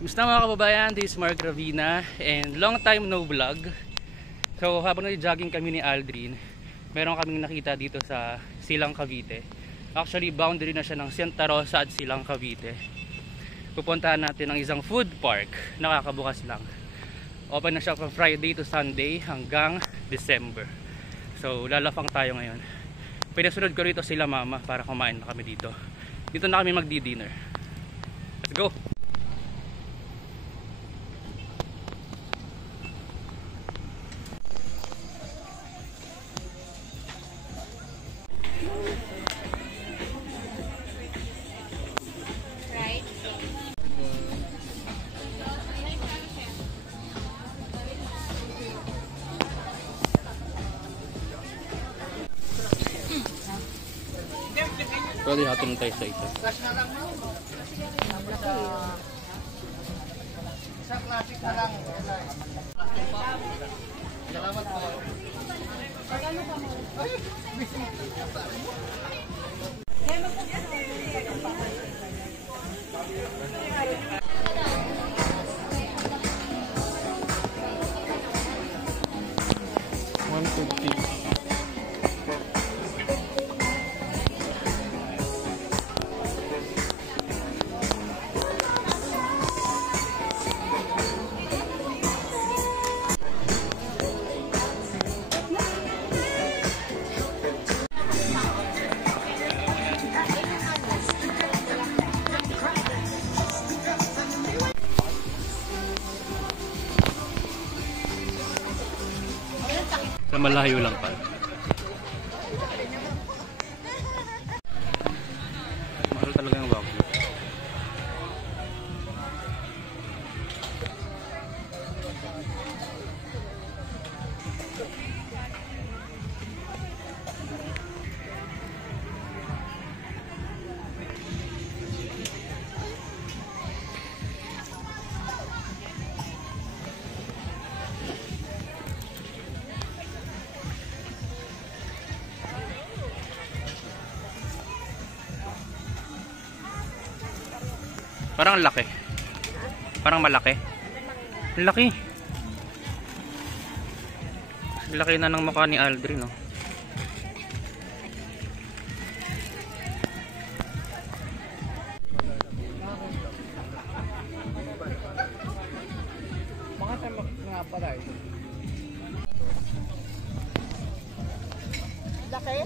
Gusto mga kababayan, this is Mark Ravina and long time no vlog. So habang nag-jogging kami ni Aldrin, meron kaming nakita dito sa Silang Cavite. Actually boundary na siya ng Santa Rosa at Silang Cavite. Pupuntahan natin ang isang food park, nakakabukas lang. Open na siya from Friday to Sunday hanggang December. So lalafang tayo ngayon. Pinasunod ko rito sila mama para kumain na kami dito. Dito na kami magdi-dinner. Let's go! Pwede hatong tayo sa isa. Isa classic na lang. Salamat po. Sa malayo lang pa. Mahal talaga yung wagyu. Parang laki. Parang malaki. Laki. Laki na ng mukha ni Aldrin, no? Mga tamak nga pala eh. Laki?